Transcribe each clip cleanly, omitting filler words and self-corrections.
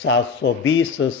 720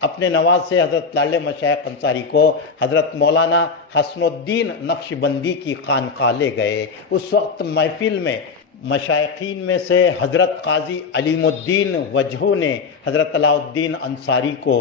اپنے نواز سے حضرت لاڈلے مشائخ انصاری کو حضرت مولانا حسن الدین نقشبندی کی خانقاہ لے گئے۔ اس وقت محفل میں مشائخین میں سے حضرت قاضی علیم الدین وجہو نے حضرت علاء الدین انصاری کو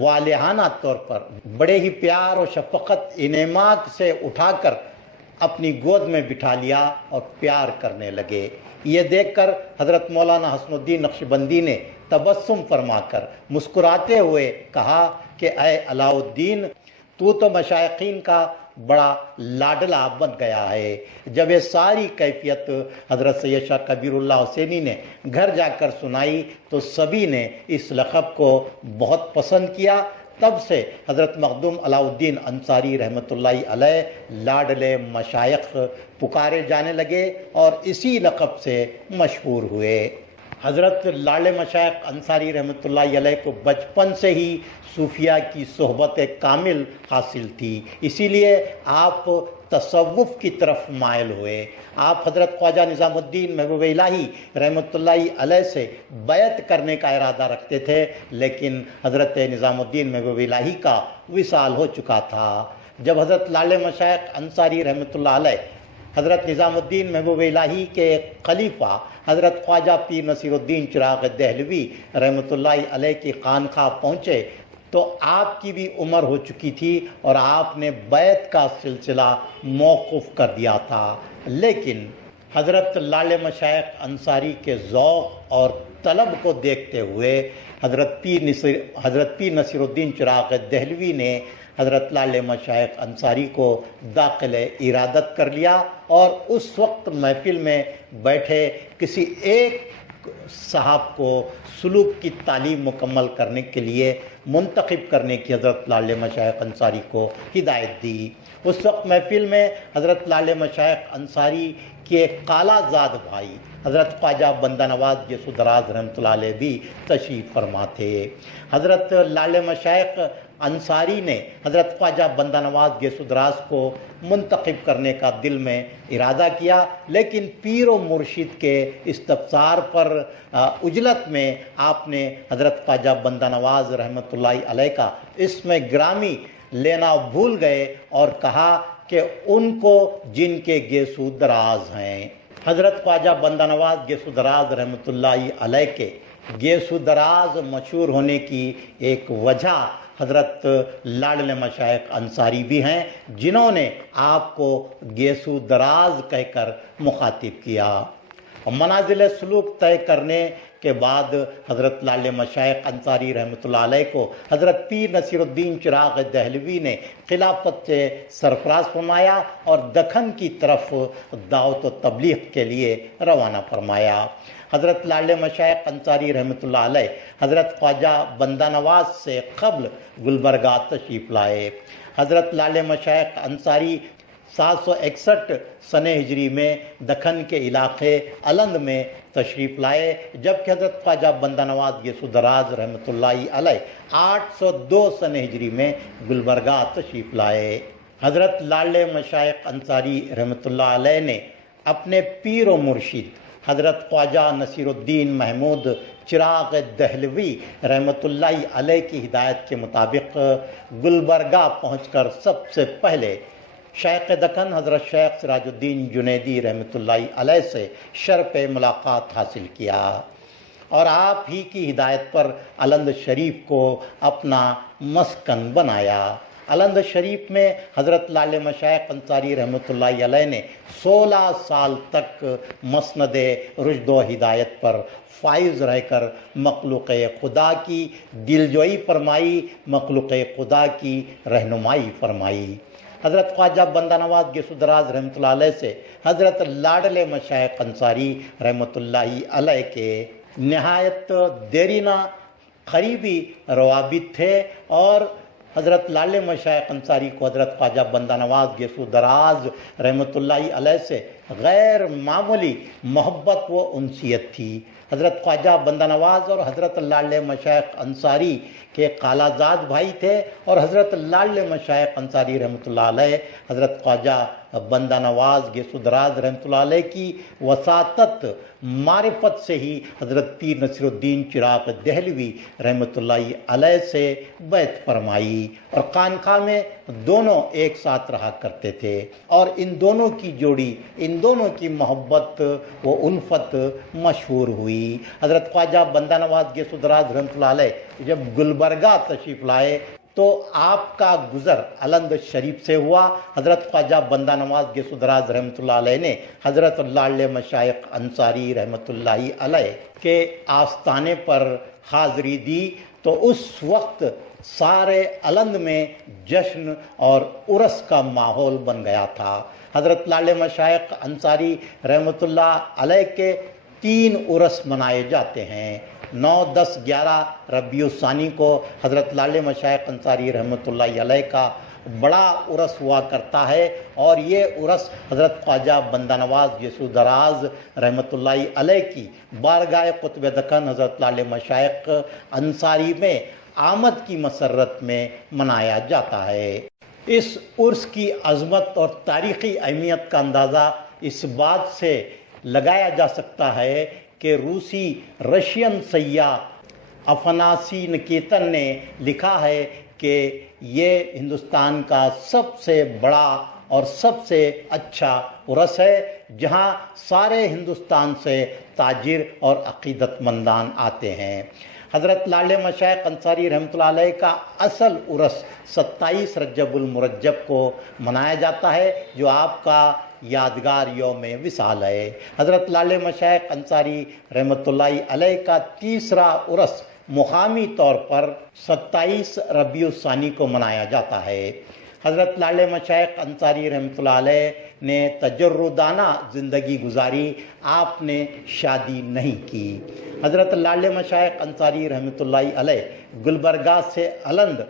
والہانہ طور پر بڑے ہی پیار و شفقت انعماق سے اٹھا کر اپنی گود میں بٹھا لیا اور پیار کرنے لگے۔ یہ دیکھ کر حضرت مولانا حسن الدین نقشبندی نے تبسم فرما کر مسکراتے ہوئے کہا کہ اے علاء الدین، تو مشائخین کا بڑا لاڈلا بن گیا ہے۔ جب یہ ساری کیفیت حضرت سید شاہ کبیر اللہ حسینی نے گھر جا کر سنائی تو سبھی نے اس لقب کو بہت پسند کیا۔ تب سے حضرت مخدوم علاء الدین انصاری رحمۃ اللہ علیہ لاڈلے مشائخ پکارے جانے لگے اور اسی لقب سے مشہور ہوئے۔ حضرت لاڈلے مشائخ انصاری رحمۃ اللہ علیہ کو بچپن سے ہی صوفیہ کی صحبت کامل حاصل تھی، اسی لیے آپ تصوف کی طرف مائل ہوئے۔ آپ حضرت خواجہ نظام الدین محبوب الہی رحمۃ اللہ علیہ سے بیعت کرنے کا ارادہ رکھتے تھے، لیکن حضرت نظام الدین محبوب الہی کا وصال ہو چکا تھا۔ جب حضرت لاڈلے مشائخ انصاری رحمۃ اللہ علیہ حضرت نظام الدین محبوب الہی کے خلیفہ حضرت خواجہ پیر نصیر الدین چراغ دہلوی رحمۃ اللہ علیہ کی خانقاہ پہنچے تو آپ کی بھی عمر ہو چکی تھی اور آپ نے بیعت کا سلسلہ موقوف کر دیا تھا، لیکن حضرت لاڈلے مشائخ انصاری کے ذوق اور طلب کو دیکھتے ہوئے حضرت پیر نصیر الدین چراغ دہلوی نے حضرت لاڈلے مشائخ انصاری کو داخل ارادت کر لیا اور اس وقت محفل میں بیٹھے کسی ایک صاحب کو سلوک کی تعلیم مکمل کرنے کے لیے منتخب کرنے کی حضرت لاڈلے مشائخ انصاری کو ہدایت دی۔ اس وقت محفل میں حضرت لاڈلے مشائخ انصاری کے کالا زاد بھائی حضرت خواجہ بندہ نواز گیسو دراز رحمۃ اللہ علیہ بھی تشریف فرما تھے۔ حضرت لاڈلے مشائخ انصاری نے حضرت خواجہ بندہ نواز گیسو دراز کو منتخب کرنے کا دل میں ارادہ کیا، لیکن پیر و مرشد کے استفسار پر عجلت میں آپ نے حضرت خواجہ بندہ نواز رحمۃ اللہ علیہ کا اسم گرامی لینا بھول گئے اور کہا کہ ان کو جن کے گیسو دراز ہیں۔ حضرت خواجہ بندہ نواز گیسو دراز رحمۃ اللہ علیہ کے گیسو دراز مشہور ہونے کی ایک وجہ حضرت لاڈلے مشائخ انصاری بھی ہیں، جنہوں نے آپ کو گیسو دراز کہہ کر مخاطب کیا۔ منازل سلوک طے کرنے کے بعد حضرت لاڈلے مشائخ انصاری رحمۃ اللہ علیہ کو حضرت پیر نصیر الدین چراغ دہلوی نے خلافت سے سرفراز فرمایا اور دکن کی طرف دعوت و تبلیغ کے لیے روانہ فرمایا۔ حضرت لاڈلے مشائخ انصاری رحمۃ اللہ علیہ حضرت خواجہ بندہ نواز سے قبل گلبرگہ تشریف لائے۔ حضرت لاڈلے مشائخ انصاری 761 سنہ ہجری میں دکن کے علاقے الند میں تشریف لائے، جبکہ حضرت خواجہ بندہ نواز گیسو دراز رحمۃ اللہ علیہ 802 سنہ ہجری میں گلبرگہ تشریف لائے۔ حضرت لاڈلے مشائخ انصاری رحمۃ اللہ علیہ نے اپنے پیر و مرشد حضرت خواجہ نصیر الدین محمود چراغ دہلوی رحمۃ اللہ علیہ کی ہدایت کے مطابق گلبرگہ پہنچ کر سب سے پہلے شیخ دکن حضرت شیخ سراج الدین جنیدی رحمۃ اللہ علیہ سے شرف ملاقات حاصل کیا اور آپ ہی کی ہدایت پر الند شریف کو اپنا مسکن بنایا۔ الند شریف میں حضرت لاڈلے مشائخ انصاری رحمۃ اللہ علیہ نے 16 سال تک مسند رشد و ہدایت پر فائز رہ کر مخلوق خدا کی دلجوئی فرمائی، مخلوق خدا کی رہنمائی فرمائی۔ حضرت خواجہ بندہ نواز گیسو دراز رحمۃ اللہ علیہ سے حضرت لاڈلے مشائخ انصاری رحمۃ اللہ علیہ کے نہایت دیرینہ قریبی روابط تھے اور حضرت لاڈلے مشائخ انصاری کو حضرت خواجہ بندہ نواز گیسو دراز رحمۃ اللہ علیہ سے غیر معمولی محبت و انسیت تھی۔ حضرت خواجہ بندہ نواز اور حضرت لاڈلے مشائخ انصاری کے خالہ زاد بھائی تھے، اور حضرت لاڈلے مشائخ انصاری رحمۃ اللہ علیہ حضرت خواجہ بندہ نواز گیسودراز رحمۃ اللہ علیہ کی وساطت معرفت سے ہی حضرت پیر نصیر الدین چراغ دہلوی رحمۃ اللہ علیہ سے بیعت فرمائی، اور خانقاہ میں دونوں ایک ساتھ رہا کرتے تھے، اور ان دونوں کی جوڑی، ان دونوں کی محبت و الفت مشہور ہوئی۔ حضرت خواجہ بندہ نواز گیسودراز رحمۃ اللہ علیہ جب گلبرگہ تشریف لائے تو آپ کا گزر الند شریف سے ہوا۔ حضرت خواجہ بندہ نواز گیسودراز رحمۃ اللہ علیہ نے حضرت لاڈلے مشائخ انصاری رحمۃ اللہ علیہ کے آستانے پر حاضری دی، تو اس وقت سارے الند میں جشن اور عرس کا ماحول بن گیا تھا۔ حضرت لاڈلے مشائخ انصاری رحمۃ اللہ علیہ کے 3 عرس منائے جاتے ہیں۔ 9، 10، 11 ربیع الثانی کو حضرت لاڈلے مشائخ انصاری رحمۃ اللہ علیہ کا بڑا عرس ہوا کرتا ہے، اور یہ عرس حضرت خواجہ بندہ نواز گیسودراز رحمۃ اللہ علیہ کی بارگاہ قطب دکن حضرت لاڈلے مشائخ انصاری میں آمد کی مسرت میں منایا جاتا ہے۔ اس عرس کی عظمت اور تاریخی اہمیت کا اندازہ اس بات سے لگایا جا سکتا ہے کہ روسی رشین سیاح افناسی نکیتن نے لکھا ہے کہ یہ ہندوستان کا سب سے بڑا اور سب سے اچھا عرس ہے، جہاں سارے ہندوستان سے تاجر اور عقیدت مندان آتے ہیں۔ حضرت لاڈلے مشائخ انصاری رحمۃ اللہ علیہ کا اصل عرس 27 رجب المرجب کو منایا جاتا ہے، جو آپ کا یادگار یوم وصال ہے۔ حضرت لاڈلے مشائخ انصاری رحمۃ اللہ علیہ کا تیسرا عرس مقامی طور پر 27 ربیع الثانی کو منایا جاتا ہے۔ حضرت لاڈلے مشائخ انصاری رحمۃ اللہ علیہ نے تجردانہ زندگی گزاری، آپ نے شادی نہیں کی۔ حضرت لاڈلے مشائخ انصاری رحمۃ اللہ علیہ گلبرگہ سے الند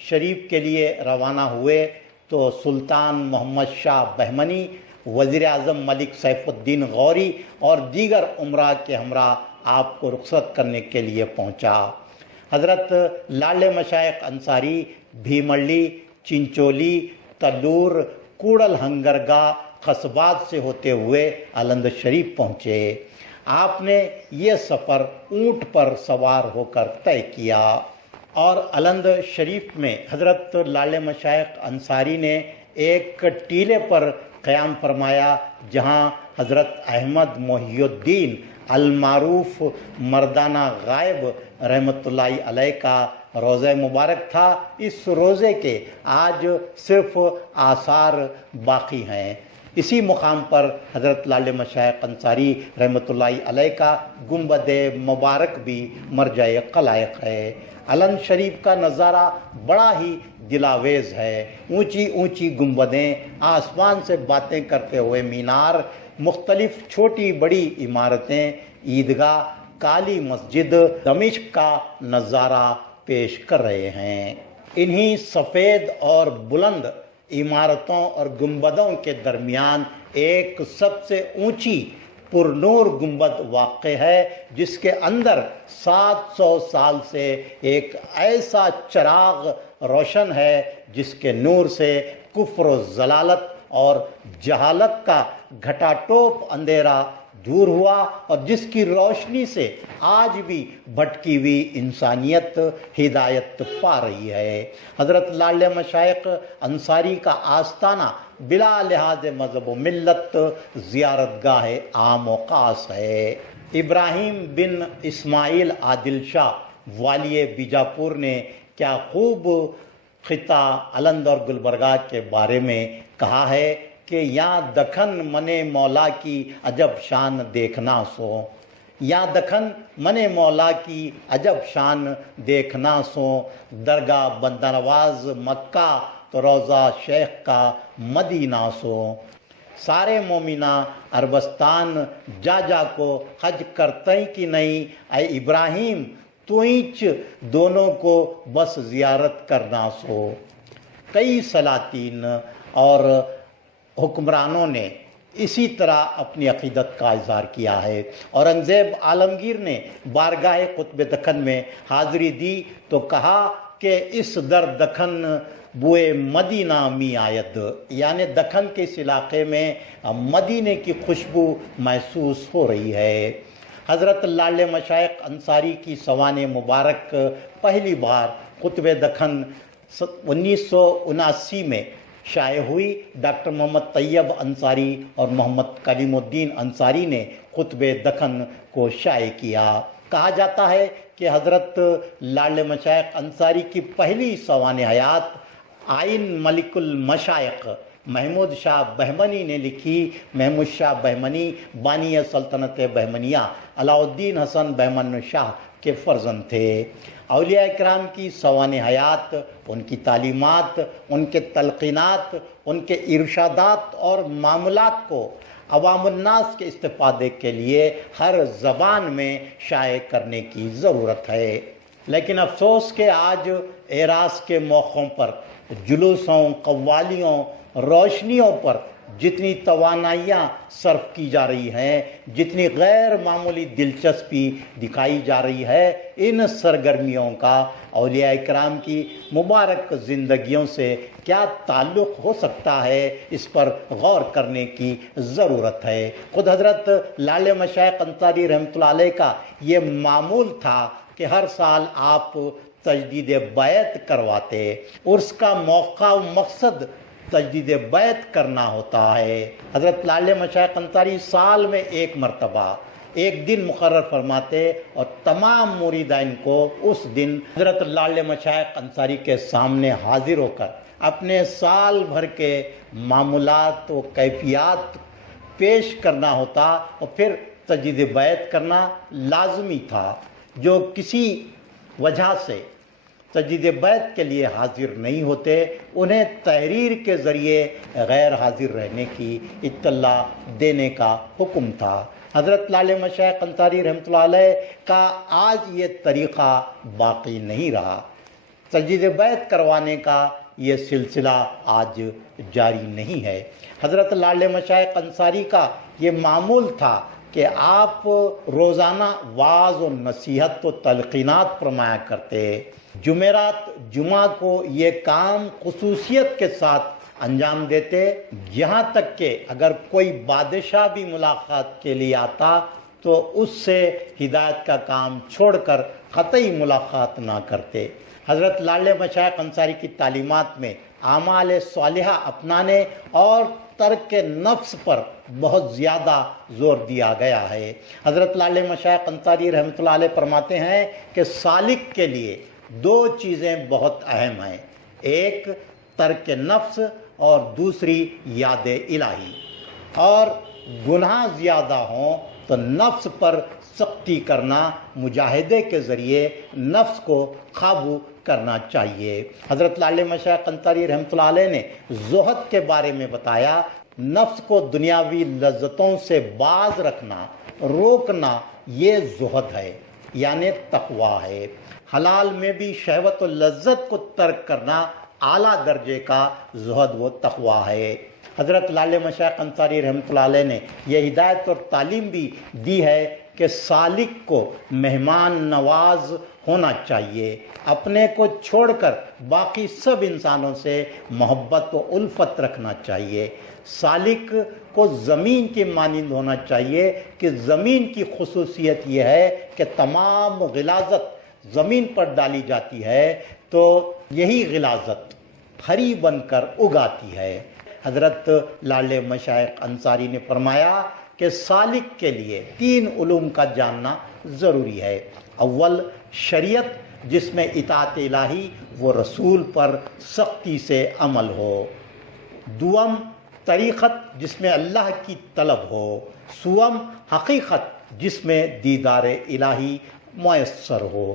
شریف کے لیے روانہ ہوئے تو سلطان محمد شاہ بہمنی، وزیر اعظم ملک سیف الدین غوری اور دیگر امراء کے ہمراہ آپ کو رخصت کرنے کے لیے پہنچا۔ حضرت لاڈلے مشائخ انصاری بھیمڑی، چنچولی، تلور، کوڑل ہنگرگاہ قصبات سے ہوتے ہوئے الند شریف پہنچے۔ آپ نے یہ سفر اونٹ پر سوار ہو کر طے کیا، اور الند شریف میں حضرت لاڈلے مشائخ انصاری نے ایک ٹیلے پر قیام فرمایا، جہاں حضرت احمد محی الدین المعروف مردانہ غائب رحمۃ اللہ علیہ کا روضہ مبارک تھا۔ اس روضے کے آج صرف آثار باقی ہیں۔ اسی مقام پر حضرت لاڈلے مشائخ انصاری رحمۃ اللہ علیہ کا گنبد مبارک بھی مرجع خلائق ہے۔ الند شریف کا نظارہ بڑا ہی دلاویز ہے۔ اونچی اونچی گنبدیں، آسمان سے باتیں کرتے ہوئے مینار، مختلف چھوٹی بڑی عمارتیں، عیدگاہ، کالی مسجد دمشق کا نظارہ پیش کر رہے ہیں۔ انہی سفید اور بلند عمارتوں اور گنبدوں کے درمیان ایک سب سے اونچی پر نور گنبد واقع ہے، جس کے اندر 700 سال سے ایک ایسا چراغ روشن ہے جس کے نور سے کفر و ضلالت اور جہالت کا گھٹا ٹوپ اندھیرا دور ہوا، اور جس کی روشنی سے آج بھی بھٹکی ہوئی انسانیت ہدایت پا رہی ہے۔ حضرت لاڈلے مشائخ انصاری کا آستانہ بلا لحاظ مذہب و ملت زیارت گاہ عام و خاص ہے۔ ابراہیم بن اسماعیل عادل شاہ والی بیجاپور نے کیا خوب خطہ الند اور گلبرگہ کے بارے میں کہا ہے کہ یا دکھن منے مولا کی عجب شان دیکھنا سو، یا دکھن منے مولا کی عجب شان دیکھنا سو، درگاہ بندہ نواز مکہ تو روضہ شیخ کا مدینہ سو، سارے مومنہ عربستان جا جا کو حج کرتے کی نہیں، اے ابراہیم تو اینچ دونوں کو بس زیارت کرنا سو۔ کئی سلاطین اور حکمرانوں نے اسی طرح اپنی عقیدت کا اظہار کیا ہے۔ اورنگزیب عالمگیر نے بارگاہ قطب دکن میں حاضری دی تو کہا کہ اس در دکن بوئے مدینہ می آید، یعنی دکن کے اس علاقے میں مدینے کی خوشبو محسوس ہو رہی ہے۔ حضرت لاڈلے مشائخ انصاری کی سوانح مبارک پہلی بار قطب دکن 1979 میں شائع ہوئی۔ ڈاکٹر محمد طیب انصاری اور محمد کلیم الدین انصاری نے قطب دکن کو شائع کیا۔ کہا جاتا ہے کہ حضرت لاڈلے مشائخ انصاری کی پہلی سوانح حیات آئین ملک المشائخ محمود شاہ بہمنی نے لکھی۔ محمود شاہ بہمنی بانی سلطنت بہمنیہ علاء الدین حسن بہمن شاہ کے فرزند تھے۔ اولیاء اکرام کی سوانح حیات، ان کی تعلیمات، ان کے تلقینات، ان کے ارشادات اور معاملات کو عوام الناس کے استفادے کے لیے ہر زبان میں شائع کرنے کی ضرورت ہے۔ لیکن افسوس کہ آج اعراس کے موقعوں پر جلوسوں، قوالیوں، روشنیوں پر جتنی توانائیاں صرف کی جا رہی ہیں، جتنی غیر معمولی دلچسپی دکھائی جا رہی ہے، ان سرگرمیوں کا اولیاء اکرام کی مبارک زندگیوں سے کیا تعلق ہو سکتا ہے، اس پر غور کرنے کی ضرورت ہے۔ خود حضرت لاڈلے مشائخ انصاری رحمۃ اللہ علیہ کا یہ معمول تھا کہ ہر سال آپ تجدید بیعت کرواتے۔ عرس کا موقع و مقصد تجدید بیعت کرنا ہوتا ہے۔ حضرت لاڈلے مشائخ انصاری سال میں ایک مرتبہ ایک دن مقرر فرماتے اور تمام مریدین کو اس دن حضرت لاڈلے مشائخ انصاری کے سامنے حاضر ہو کر اپنے سال بھر کے معمولات و کیفیات پیش کرنا ہوتا اور پھر تجدید بیعت کرنا لازمی تھا۔ جو کسی وجہ سے تجدید بیعت کے لیے حاضر نہیں ہوتے، انہیں تحریر کے ذریعے غیر حاضر رہنے کی اطلاع دینے کا حکم تھا۔ حضرت لاڈلے مشائخ انصاری رحمۃ اللہ علیہ کا آج یہ طریقہ باقی نہیں رہا۔ تجدید بیعت کروانے کا یہ سلسلہ آج جاری نہیں ہے۔ حضرت لاڈلے مشائخ انصاری کا یہ معمول تھا کہ آپ روزانہ وعظ و نصیحت و تلقینات فرمایا کرتے۔ جمعرات جمعہ کو یہ کام خصوصیت کے ساتھ انجام دیتے، یہاں تک کہ اگر کوئی بادشاہ بھی ملاقات کے لیے آتا تو اس سے ہدایت کا کام چھوڑ کر قطعی ملاقات نہ کرتے۔ حضرت لاڈلے مشائخ انصاری کی تعلیمات میں اعمال صالحہ اپنانے اور ترک نفس پر بہت زیادہ زور دیا گیا ہے۔ حضرت لاڈلے مشائخ انصاری رحمۃ اللہ علیہ فرماتے ہیں کہ سالک کے لیے دو چیزیں بہت اہم ہیں، ایک ترک نفس اور دوسری یاد الہی۔ اور گناہ زیادہ ہوں تو نفس پر سختی کرنا، مجاہدے کے ذریعے نفس کو قابو کرنا چاہیے۔ حضرت لاڈلے مشائخ انصاری رحمۃ اللہ علیہ نے زہد کے بارے میں بتایا، نفس کو دنیاوی لذتوں سے باز رکھنا، روکنا، یہ زہد ہے، یعنی تقویٰ ہے۔ حلال میں بھی شہوت و لذت کو ترک کرنا اعلیٰ درجے کا زہد و تقویٰ ہے۔ حضرت لاڈلے مشائخ انصاری رحمۃ اللہ علیہ نے یہ ہدایت اور تعلیم بھی دی ہے کہ سالک کو مہمان نواز ہونا چاہیے، اپنے کو چھوڑ کر باقی سب انسانوں سے محبت و الفت رکھنا چاہیے۔ سالک کو زمین کی مانند ہونا چاہیے کہ زمین کی خصوصیت یہ ہے کہ تمام غلاظت زمین پر ڈالی جاتی ہے تو یہی غلاظت پھری بن کر اگاتی ہے۔ حضرت لاڈلے مشائخ انصاری نے فرمایا کہ سالک کے لیے 3 علوم کا جاننا ضروری ہے۔ اول شریعت، جس میں اطاعت الہی و رسول پر سختی سے عمل ہو۔ دوم طریقت، جس میں اللہ کی طلب ہو۔ سوم حقیقت، جس میں دیدار الہی میسر ہو۔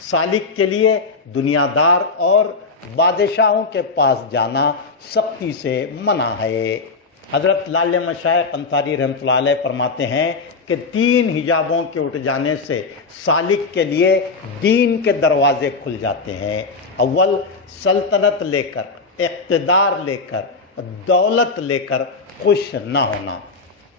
سالک کے لیے دنیا دار اور بادشاہوں کے پاس جانا سختی سے منع ہے۔ حضرت لاڈلے مشائخ انصاری رحمۃ اللہ علیہ فرماتے ہیں کہ 3 حجابوں کے اٹھ جانے سے سالک کے لیے دین کے دروازے کھل جاتے ہیں۔ اول سلطنت لے کر، اقتدار لے کر، دولت لے کر خوش نہ ہونا۔